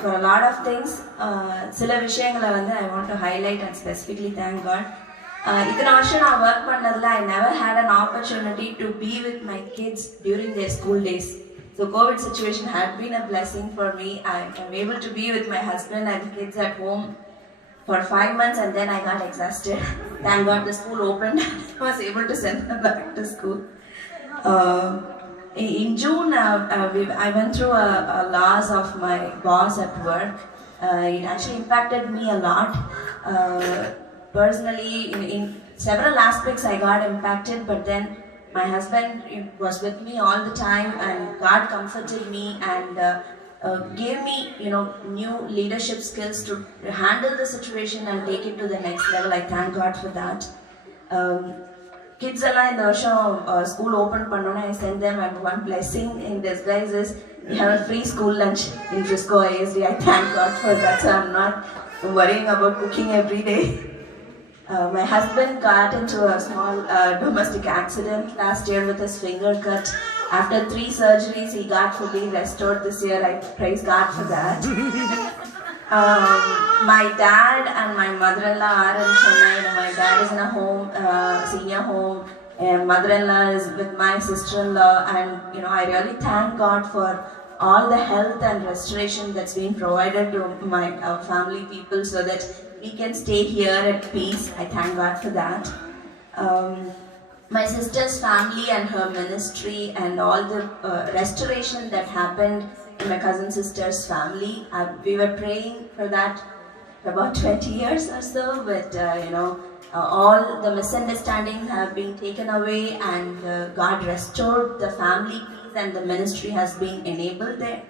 For a lot of things, சில விஷயங்களை வந்து I want to highlight and specifically thank God. இத்தனை வருஷம் நான் ஒர்க் பண்ணதில் I never had an opportunity to be with my kids during their school days. So COVID situation had been a blessing for me. I am able to be with my husband and kids at home for 5 months, and then I got exhausted. Thank God the school opened. I was able to send them back to school. In June, I went through a loss of my boss at work. It actually impacted me a lot. Personally, in several aspects I got impacted, but then my husband was with me all the time, and God comforted me and gave me, new leadership skills to handle the situation and take it to the next level. I thank God for that. Kids எல்லாம் இந்த வருஷம் school open பண்ணோன்னா I send them, and one blessing in disguise is we have a free school lunch in Frisco ISD. I thank God for that, so I'm not worrying about cooking every day. My husband got into a small domestic accident last year with his finger cut. After 3 surgeries, he got fully restored this year. I praise God for that. My dad and my mother-in-law are in Chennai. My dad is in a home, senior home. And mother-in-law is with my sister-in-law, and I really thank God for all the health and restoration that's been provided to my family people, so that we can stay here at peace. I thank God for that. My sister's family and her ministry and all the restoration that happened in my cousin sister's family, we were praying for that for about 20 years or so, but all the misunderstandings have been taken away, and God restored the family peace, and the ministry has been enabled there.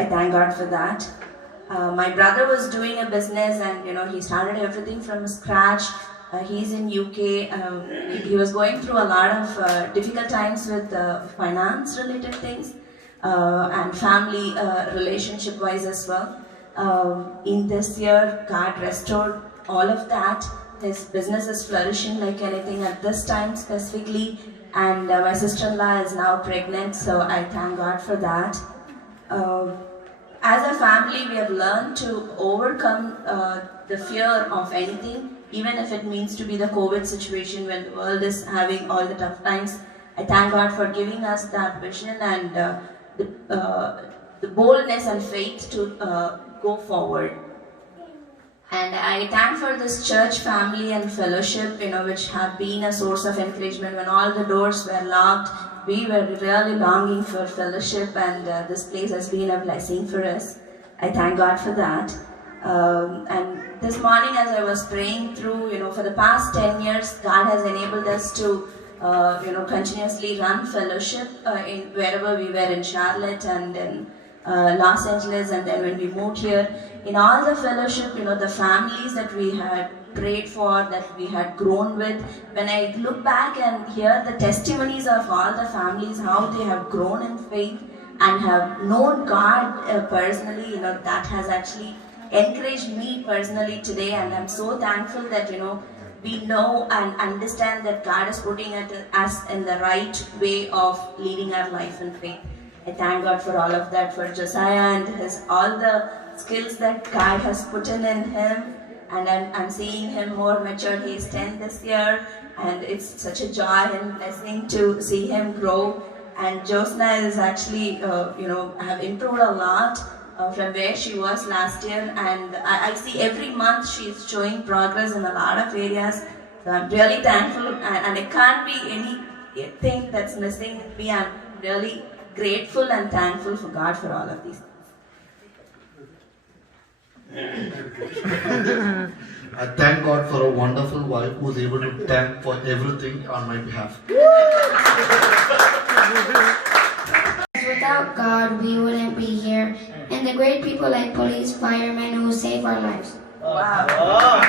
I thank God for that. My brother was doing a business, and he started everything from scratch. He's in UK. He was going through a lot of difficult times with finance related things and family relationship wise as well. In this year, God restored all of that. His business is flourishing like anything at this time specifically, and my sister-in-law is now pregnant, so I thank God for that. As a family, we have learned to overcome the fear of anything, even if it means to be the COVID situation when the world is having all the tough times. I thank God for giving us that vision and the boldness and faith to go forward. And I thank for this church family and fellowship, which have been a source of encouragement when all the doors were locked. We were really longing for fellowship, and this place has been a blessing for us. I thank God for that. And this morning, as I was praying through, for the past 10 years, God has enabled us to, continuously run fellowship in wherever we were in Charlotte and in Los Angeles, and then when we moved here. In all the fellowship, the families that we had prayed for, that we had grown with, when I look back and hear the testimonies of all the families, how they have grown in faith and have known God personally, that has actually encouraged me personally today, and I'm so thankful that we know and understand that God is putting us in the right way of leading our life in faith. I thank God for all of that, for Josiah and all the skills that God has put in him, and I'm seeing him more mature. He's 10 this year, and it's such a joy and blessing to see him grow. And Josna is actually, have improved a lot from where she was last year, and I see every month she's showing progress in a lot of areas. So I'm really thankful, and it can't be anything that's missing with me. I'm really grateful and thankful for God for all of these. I thank God for a wonderful wife who is able to thank for everything on my behalf. Without God, we wouldn't be here, and the great people like police, firemen who save our lives. Wow.